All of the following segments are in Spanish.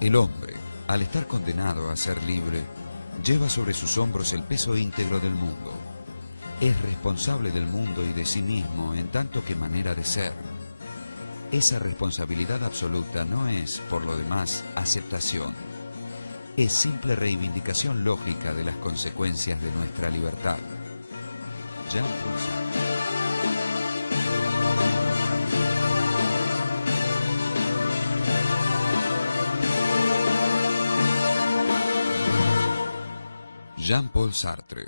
El hombre, al estar condenado a ser libre, lleva sobre sus hombros el peso íntegro del mundo. Es responsable del mundo y de sí mismo en tanto que manera de ser. Esa responsabilidad absoluta no es, por lo demás, aceptación. Es simple reivindicación lógica de las consecuencias de nuestra libertad. Jean-Paul Sartre.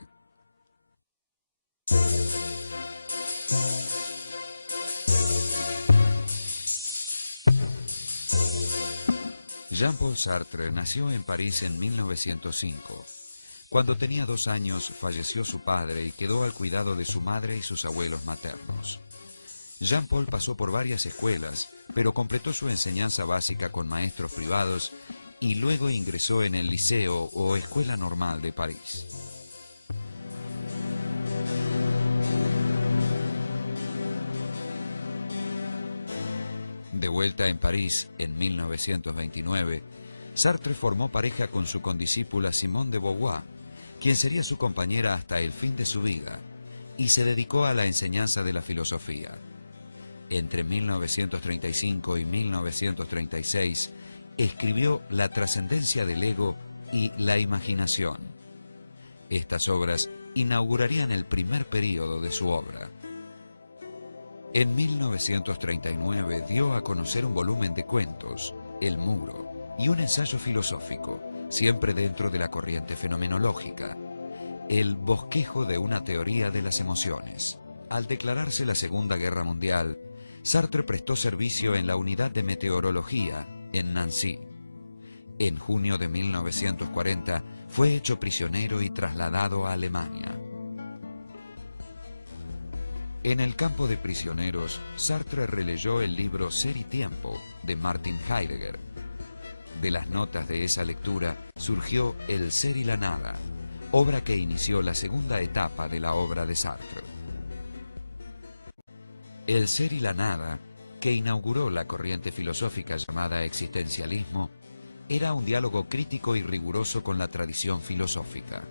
Jean-Paul Sartre nació en París en 1905. Cuando tenía 2 años falleció su padre y quedó al cuidado de su madre y sus abuelos maternos. Jean-Paul pasó por varias escuelas, pero completó su enseñanza básica con maestros privados y luego ingresó en el Liceo o Escuela Normal de París. De vuelta en París, en 1929, Sartre formó pareja con su condiscípula Simone de Beauvoir, quien sería su compañera hasta el fin de su vida, y se dedicó a la enseñanza de la filosofía. Entre 1935 y 1936, escribió La trascendencia del ego y La imaginación. Estas obras inaugurarían el primer período de su obra. En 1939 dio a conocer un volumen de cuentos, El muro, y un ensayo filosófico, siempre dentro de la corriente fenomenológica, El bosquejo de una teoría de las emociones. Al declararse la Segunda Guerra Mundial, Sartre prestó servicio en la unidad de meteorología en Nancy. En junio de 1940 fue hecho prisionero y trasladado a Alemania. En el campo de prisioneros, Sartre releyó el libro Ser y Tiempo de Martin Heidegger. De las notas de esa lectura surgió El ser y la nada, obra que inició la segunda etapa de la obra de Sartre. El ser y la nada, que inauguró la corriente filosófica llamada existencialismo, era un diálogo crítico y riguroso con la tradición filosófica.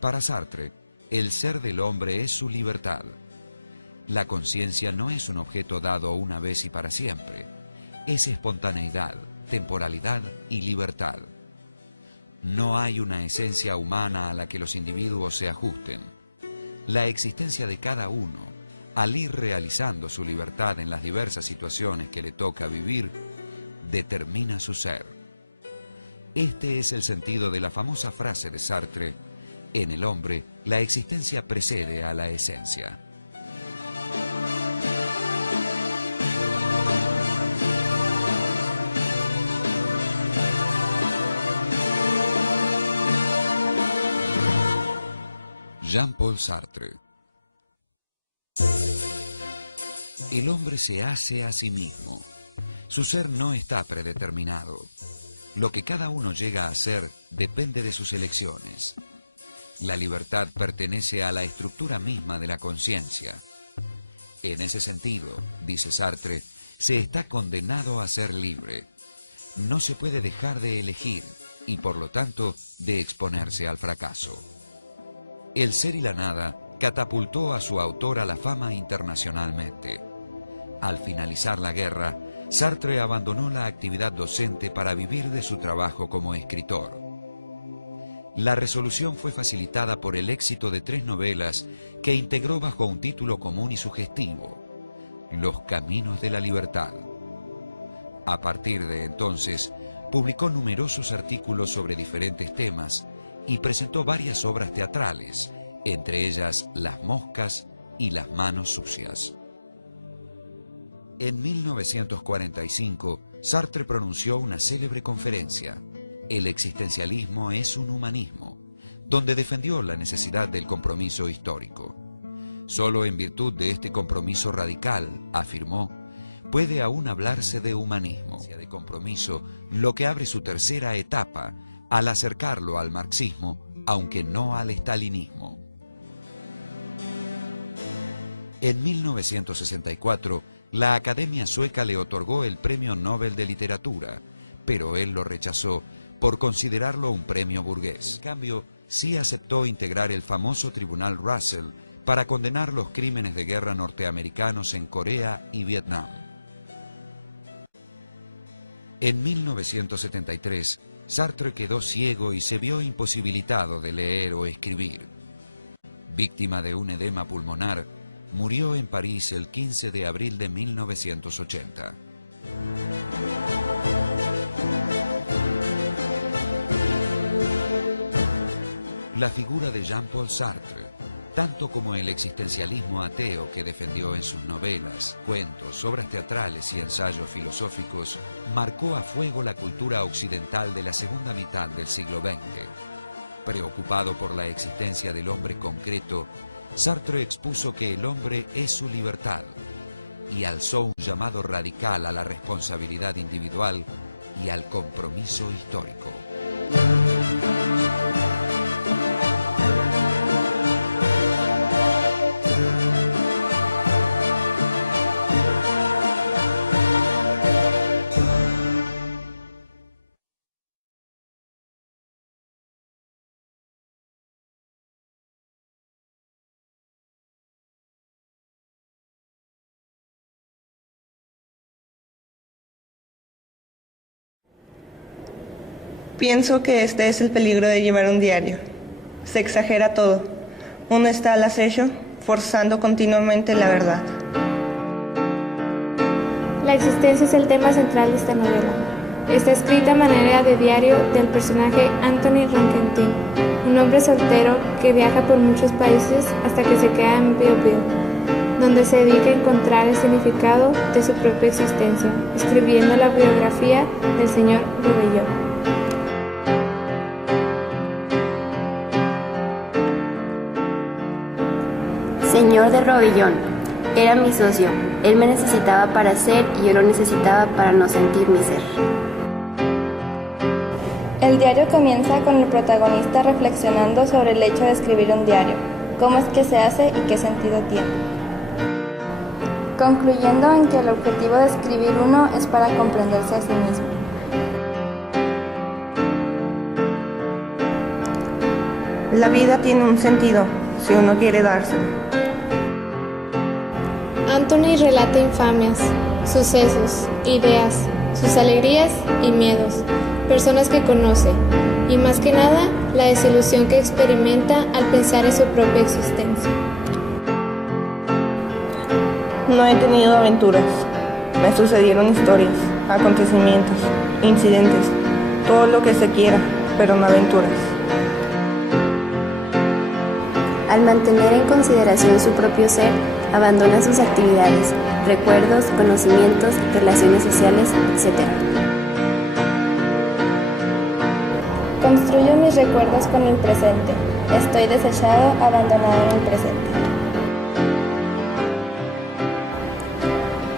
Para Sartre, el ser del hombre es su libertad. La conciencia no es un objeto dado una vez y para siempre. Es espontaneidad, temporalidad y libertad. No hay una esencia humana a la que los individuos se ajusten. La existencia de cada uno, al ir realizando su libertad en las diversas situaciones que le toca vivir, determina su ser. Este es el sentido de la famosa frase de Sartre: en el hombre, la existencia precede a la esencia. Jean-Paul Sartre. El hombre se hace a sí mismo. Su ser no está predeterminado. Lo que cada uno llega a ser depende de sus elecciones. La libertad pertenece a la estructura misma de la conciencia. En ese sentido, dice Sartre, se está condenado a ser libre. No se puede dejar de elegir y, por lo tanto, de exponerse al fracaso. El ser y la nada catapultó a su autor a la fama internacionalmente. Al finalizar la guerra, Sartre abandonó la actividad docente para vivir de su trabajo como escritor. La resolución fue facilitada por el éxito de 3 novelas que integró bajo un título común y sugestivo: Los caminos de la libertad. A partir de entonces, publicó numerosos artículos sobre diferentes temas y presentó varias obras teatrales, entre ellas Las moscas y Las manos sucias. En 1945, Sartre pronunció una célebre conferencia, El existencialismo es un humanismo, donde defendió la necesidad del compromiso histórico. Solo en virtud de este compromiso radical, afirmó, puede aún hablarse de humanismo, de compromiso, lo que abre su tercera etapa al acercarlo al marxismo, aunque no al estalinismo. En 1964, la Academia Sueca le otorgó el Premio Nobel de Literatura pero él lo rechazó por considerarlo un premio burgués. En cambio, sí aceptó integrar el famoso Tribunal Russell para condenar los crímenes de guerra norteamericanos en Corea y Vietnam. En 1973, Sartre quedó ciego y se vio imposibilitado de leer o escribir. Víctima de un edema pulmonar, murió en París el 15 de abril de 1980. La figura de Jean-Paul Sartre, tanto como el existencialismo ateo que defendió en sus novelas, cuentos, obras teatrales y ensayos filosóficos, marcó a fuego la cultura occidental de la segunda mitad del siglo XX. Preocupado por la existencia del hombre concreto, Sartre expuso que el hombre es su libertad y alzó un llamado radical a la responsabilidad individual y al compromiso histórico. Pienso que este es el peligro de llevar un diario. Se exagera todo. Uno está al acecho, forzando continuamente la verdad. La existencia es el tema central de esta novela. Está escrita a manera de diario del personaje Anthony Ranquentin, un hombre soltero que viaja por muchos países hasta que se queda en Biobío, donde se dedica a encontrar el significado de su propia existencia, escribiendo la biografía del señor Rovellón. Señor de Rovellón, era mi socio. Él me necesitaba para ser y yo lo necesitaba para no sentir mi ser. El diario comienza con el protagonista reflexionando sobre el hecho de escribir un diario, cómo es que se hace y qué sentido tiene, concluyendo en que el objetivo de escribir uno es para comprenderse a sí mismo. La vida tiene un sentido, si uno quiere dárselo. Anthony relata infamias, sucesos, ideas, sus alegrías y miedos, personas que conoce, y más que nada, la desilusión que experimenta al pensar en su propia existencia. No he tenido aventuras. Me sucedieron historias, acontecimientos, incidentes, todo lo que se quiera, pero no aventuras. Al mantener en consideración su propio ser, abandona sus actividades, recuerdos, conocimientos, relaciones sociales, etc. Construyo mis recuerdos con el presente. Estoy desechado, abandonado en el presente.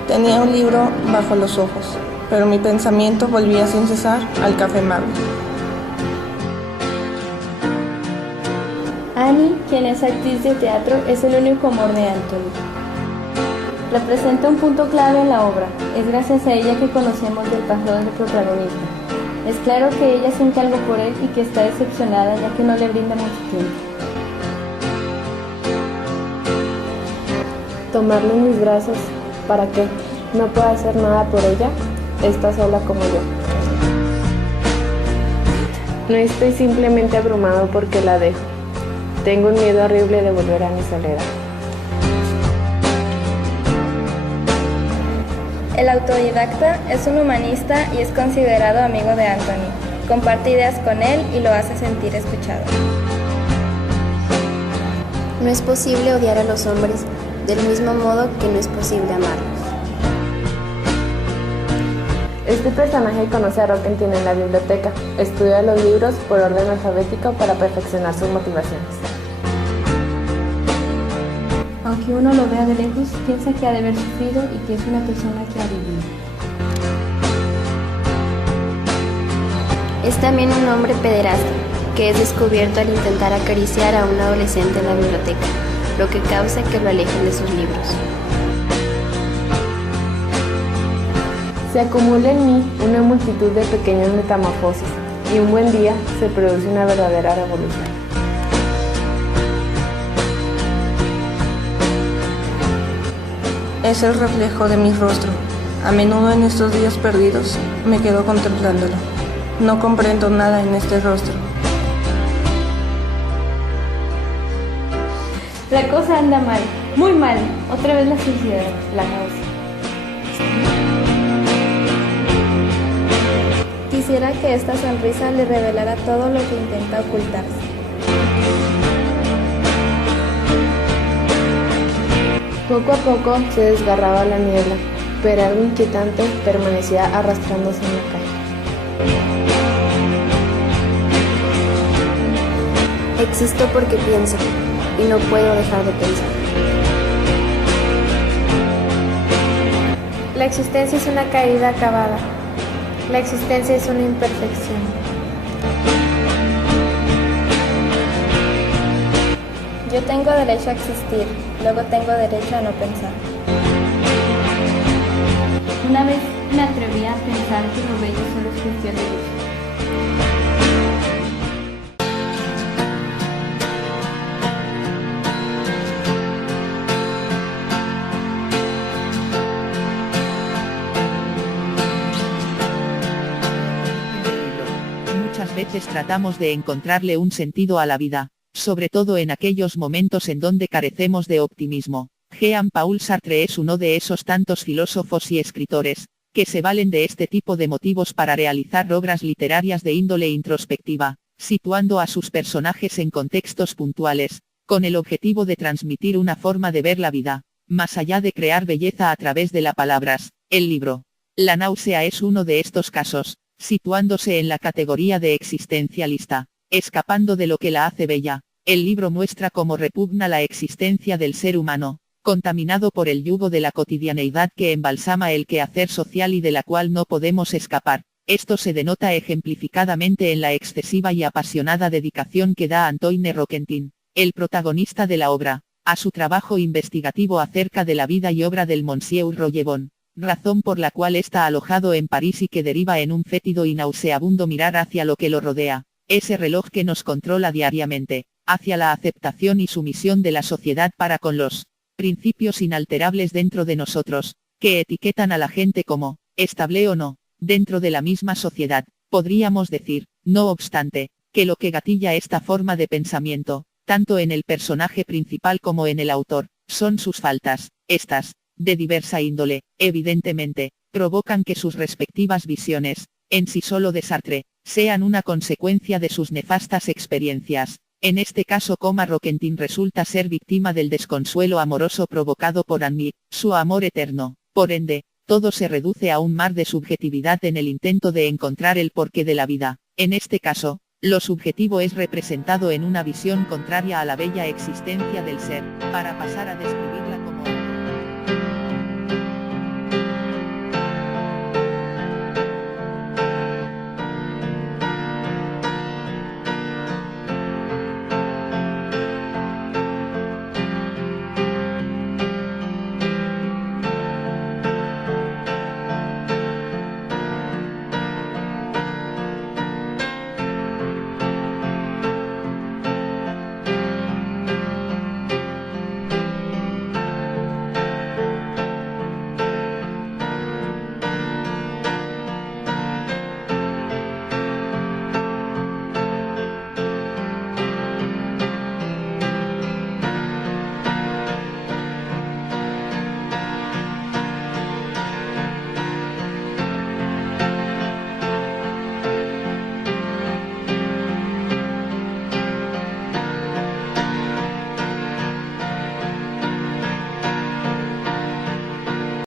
Tenía un libro bajo los ojos, pero mi pensamiento volvía sin cesar al café Mago. Annie, quien es actriz de teatro, es el único amor de Anthony. Representa un punto clave en la obra. Es gracias a ella que conocemos del pasado del protagonista. Es claro que ella siente algo por él y que está decepcionada ya que no le brinda mucho tiempo. Tomarla en mis brazos, ¿para qué? ¿No puedo hacer nada por ella? Está sola como yo. No estoy simplemente abrumado porque la dejo. Tengo un miedo horrible de volver a mi soledad. El autodidacta es un humanista y es considerado amigo de Anthony. Comparte ideas con él y lo hace sentir escuchado. No es posible odiar a los hombres del mismo modo que no es posible amarlos. Este personaje conoce a Ranquentin en la biblioteca. Estudia los libros por orden alfabético para perfeccionar sus motivaciones. Aunque uno lo vea de lejos, piensa que ha de haber sufrido y que es una persona que ha vivido. Es también un hombre pederasta, que es descubierto al intentar acariciar a un adolescente en la biblioteca, lo que causa que lo alejen de sus libros. Se acumula en mí una multitud de pequeñas metamorfosis y un buen día se produce una verdadera revolución. Es el reflejo de mi rostro. A menudo en estos días perdidos me quedo contemplándolo. No comprendo nada en este rostro. La cosa anda mal, muy mal. Otra vez la suciedad, la náusea. Quisiera que esta sonrisa le revelara todo lo que intenta ocultarse. Poco a poco se desgarraba la niebla, pero algo inquietante permanecía arrastrándose en la calle. Existo porque pienso, y no puedo dejar de pensar. La existencia es una caída acabada. La existencia es una imperfección. Yo tengo derecho a existir, luego tengo derecho a no pensar. Una vez me atreví a pensar que lo bello solo es cuestión de gusto. Muchas veces tratamos de encontrarle un sentido a la vida, sobre todo en aquellos momentos en donde carecemos de optimismo. Jean-Paul Sartre es uno de esos tantos filósofos y escritores, que se valen de este tipo de motivos para realizar obras literarias de índole introspectiva, situando a sus personajes en contextos puntuales, con el objetivo de transmitir una forma de ver la vida, más allá de crear belleza a través de las palabras. El libro La náusea es uno de estos casos, situándose en la categoría de existencialista, escapando de lo que la hace bella. El libro muestra cómo repugna la existencia del ser humano, contaminado por el yugo de la cotidianeidad que embalsama el quehacer social y de la cual no podemos escapar. Esto se denota ejemplificadamente en la excesiva y apasionada dedicación que da Antoine Roquentin, el protagonista de la obra, a su trabajo investigativo acerca de la vida y obra del Monsieur Rollevon, razón por la cual está alojado en París y que deriva en un fétido y nauseabundo mirar hacia lo que lo rodea, ese reloj que nos controla diariamente, hacia la aceptación y sumisión de la sociedad para con los principios inalterables dentro de nosotros, que etiquetan a la gente como estable o no, dentro de la misma sociedad. Podríamos decir, no obstante, que lo que gatilla esta forma de pensamiento, tanto en el personaje principal como en el autor, son sus faltas. Estas, de diversa índole, evidentemente, provocan que sus respectivas visiones, en sí solo de Sartre, sean una consecuencia de sus nefastas experiencias. En este caso, Roquentin resulta ser víctima del desconsuelo amoroso provocado por Annie, su amor eterno. Por ende, todo se reduce a un mar de subjetividad en el intento de encontrar el porqué de la vida. En este caso, lo subjetivo es representado en una visión contraria a la bella existencia del ser, para pasar a describir